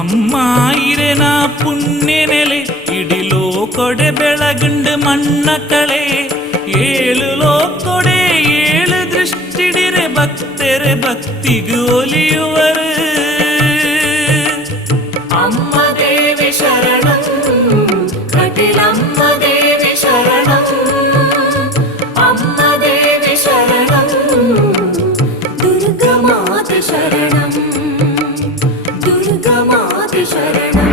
ಅಮ್ಮ ಇರೆನ ಪುಣ್ಯ ನೆಲೆ ಇಡಿಲೋ ಕೊಡೆ ಬೆಳಗಂಡು ಮಣ್ಣ ಕಳೆ ಏಳು ಲೋಕೊಡೆ ಏಳು ದೃಷ್ಟಿಡಿರೆ ಭಕ್ತರೆ ಭಕ್ತಿಗೂ ಒಲಿಯುವರು ಅಮ್ಮ ದೇವಿ ಶರಣಂ ಕಟಿಲಮ್ಮ ದೇವಿ ಶರಣಂ ಅಮ್ಮ ದೇವಿ ಶರಣಂ ದುರ್ಗಾ ಮಾತೆ ಶರಣಂ ದುರ್ಗಾ ಮಾತೆ ಶರಣಂ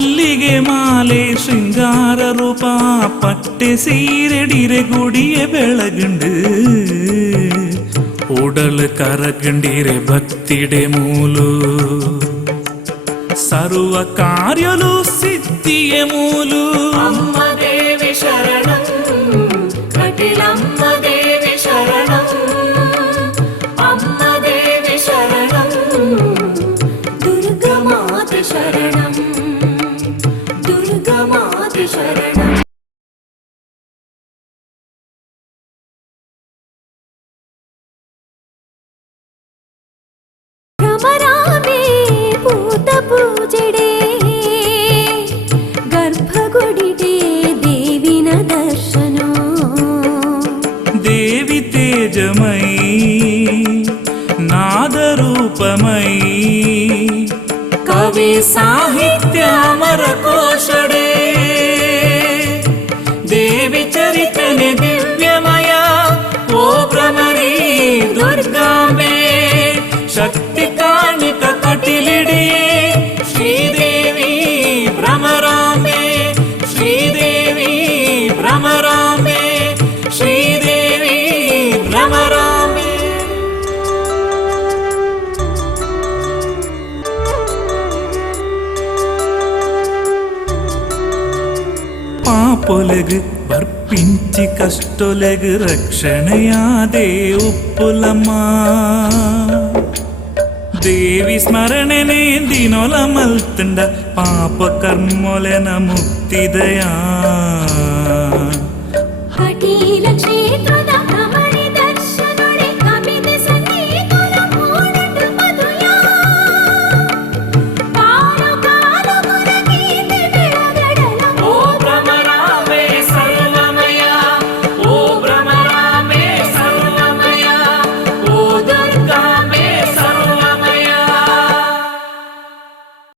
ಮಲ್ಲಿಗೆ ಮಾಲೆ ಶೃಂಗಾರ ರೂಪ ಪಟ್ಟೆ ಸೀರೆಡಿರೆ ಗುಡಿಯ ಬೆಳಗುಂಡು ಉಡಲು ಕರಗಂಡಿರೆ ಭಕ್ತಿಡೆ ಮೂಲು ಸರ್ವ ಕಾರ್ಯಲು ಸಿದ್ಧಿಯ ಮೂಲು ಅಮ್ಮ ದೇವಿ ಶರಣಂ ಕಟಿಲಮ್ಮ ದೇವಿ ಶರಣಂ ಅಮ್ಮ ದೇವಿ ಶರಣಂ ದುರ್ಗಾ ಮಾತೆ ಶರಣಂ ದುರ್ಗಾ ಮಾತೆ ಶರಣಂ ಭ್ರಮರಾಮೇ ಭೂತ ಪೂಜೆಡೆ ಗರ್ಭಗುಡಿಡೆ ದೇವಿನ ದರ್ಶನ ದೇವಿ ತೇಜಮಯಿ ನಾದರೂಪಮಯಿ ಕವಿ ಸಾಹಿತ್ಯ ಅಮರ ಕೋಶಡೆ ದೇವಿ ಚರಿತನೆ ದಿವ್ಯಮಯ ಓ ಭ್ರಮರಿ ದುರ್ಗಾಂಬೆ ಶಕ್ತಿ ಕಾಣಿಕ ಕಟಿಲಿಡಿಯೇ ಶ್ರೀದೇವಿ ಭ್ರಮರಾಂಬೆ ಶ್ರೀದೇವಿ ಭ್ರಮರಾಂಬೆ ಶ್ರೀದೇವಿ ಭ್ರಮರಾಂಬೆ ಪಾಪೊಲೆಗು ಬರ್ಪಿಂಚಿ ಕಷ್ಟೊಲೆಗು ರಕ್ಷಣೆಯಾದೆ ಉಪ್ಪುಲಮ್ಮ ದೇವಿ ಸ್ಮರಣೆನೆ ದಿನೊಲ ಮಲ್ತಂಡ ಪಾಪ ಕರ್ಮೊಲೆನ ಮುಕ್ತಿದಯಾ ಕಟೀಲ ಕ್ಷೇತ್ರದ